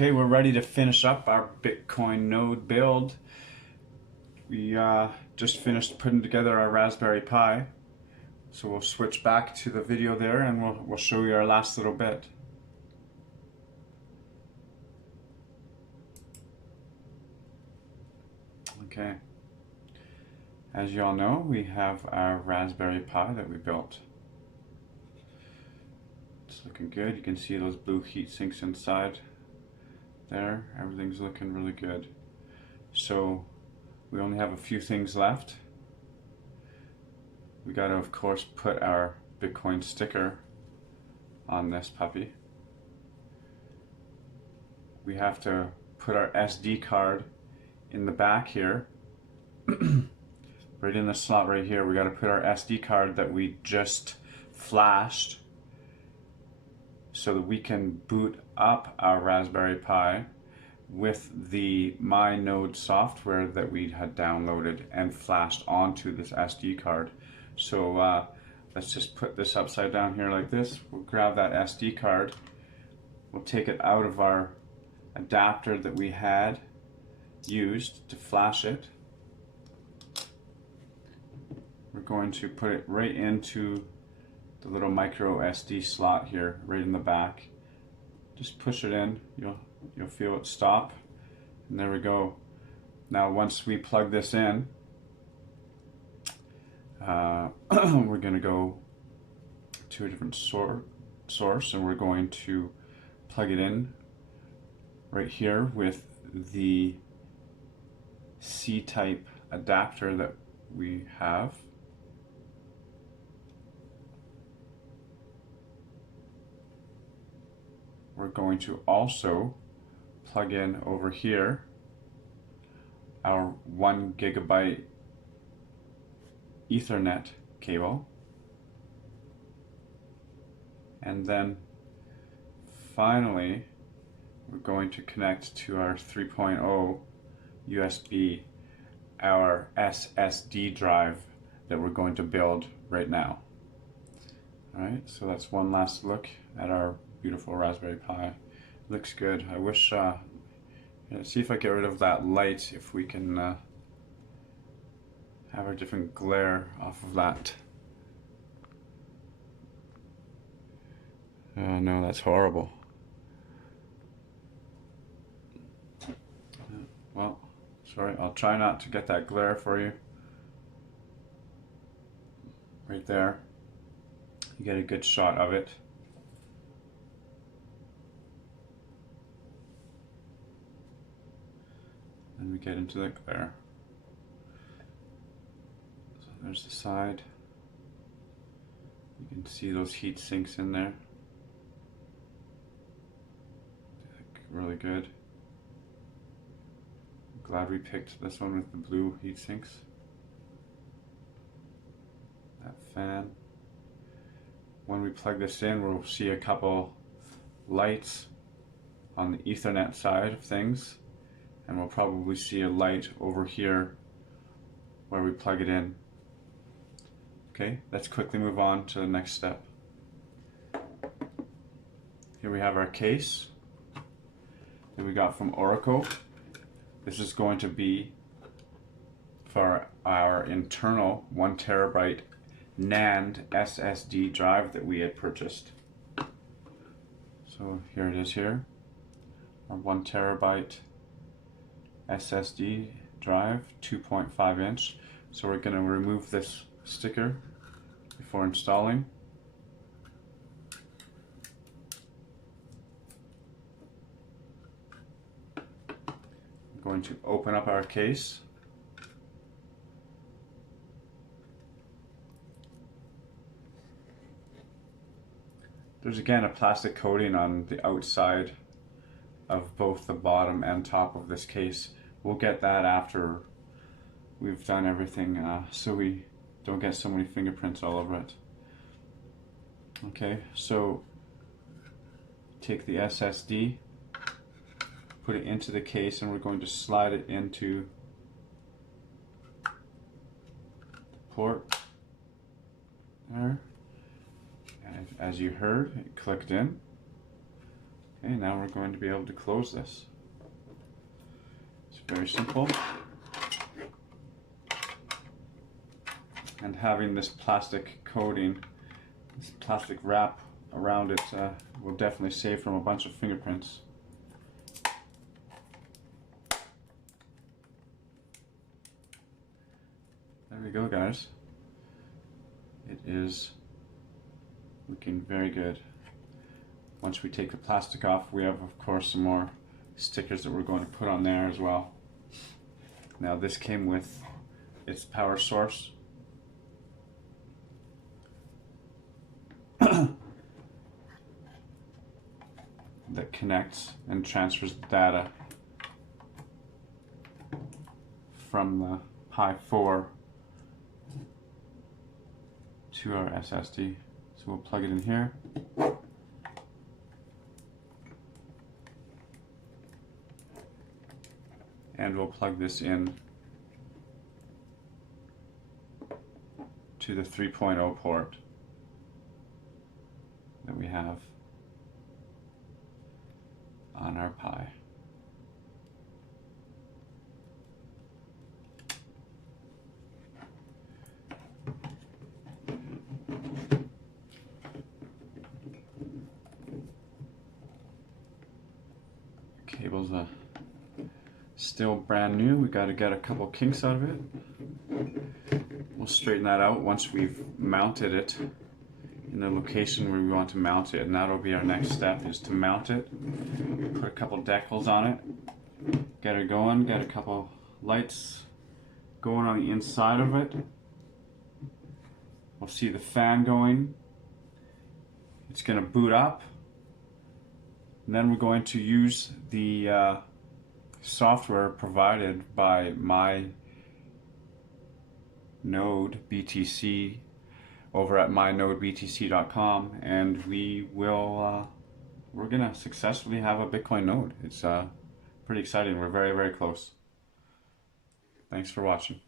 Okay, we're ready to finish up our Bitcoin node build. We just finished putting together our Raspberry Pi. So we'll switch back to the video there and we'll show you our last little bit. Okay. As you all know, we have our Raspberry Pi that we built. It's looking good. You can see those blue heat sinks inside there. Everything's looking really good. So we only have a few things left. We got to, of course, put our Bitcoin sticker on this puppy. We have to put our SD card in the back here. Right in the slot right here, we got to put our SD card that we just flashed so that we can boot up our Raspberry Pi with the My Node software that we had downloaded and flashed onto this SD card. So let's just put this upside down here like this. We'll grab that SD card. We'll take it out of our adapter that we had used to flash it. We're going to put it right into the little microSD slot here, right in the back. Just push it in. You'll feel it stop, and there we go. Now, once we plug this in, we're going to go to a different source, and we're going to plug it in right here with the C-type adapter that we have. We're going to also plug in over here our 1 gigabyte Ethernet cable, and then finally we're going to connect to our 3.0 USB, our SSD drive that we're going to build right now. Alright, so that's one last look at our beautiful Raspberry Pi. Looks good. I wish, see if I get rid of that light, if we can have a different glare off of that. No, that's horrible. Well, sorry, I'll try not to get that glare for you. Right there. You get a good shot of it. Then we get into the glare. So there's the side. You can see those heat sinks in there. They look really good. I'm glad we picked this one with the blue heat sinks. That fan. When we plug this in, we'll see a couple lights on the Ethernet side of things. And we'll probably see a light over here where we plug it in. Okay, let's quickly move on to the next step. Here we have our case that we got from Oracle. This is going to be for our internal 1 terabyte NAND SSD drive that we had purchased. So here it is here, our 1 terabyte SSD drive, 2.5 inch. So we're going to remove this sticker before installing. I'm going to open up our case. There's again a plastic coating on the outside of both the bottom and top of this case. We'll get that after we've done everything so we don't get so many fingerprints all over it. Okay, so take the SSD, put it into the case, and we're going to slide it into the port there. And as you heard, it clicked in. Okay, now we're going to be able to close this. It's very simple. And having this plastic coating, this plastic wrap around it will definitely save from a bunch of fingerprints. There we go, guys. It is looking very good. Once we take the plastic off, we have, of course, some more stickers that we're going to put on there as well. Now, this came with its power source. That connects and transfers the data from the Pi 4 to our SSD. So we'll plug it in here. And we'll plug this in to the 3.0 port that we have on our Pi. Cable's still brand new. We got to get a couple kinks out of it. We'll straighten that out once we've mounted it in the location where we want to mount it, and that'll be our next step, is to mount it. Put a couple decals on it, get it going, get a couple lights going on the inside of it. We'll see the fan going. It's going to boot up, and then we're going to use the software provided by my Node BTC over at mynodebtc.com, and we're gonna successfully have a Bitcoin node. It's pretty exciting. We're very, very close. Thanks for watching.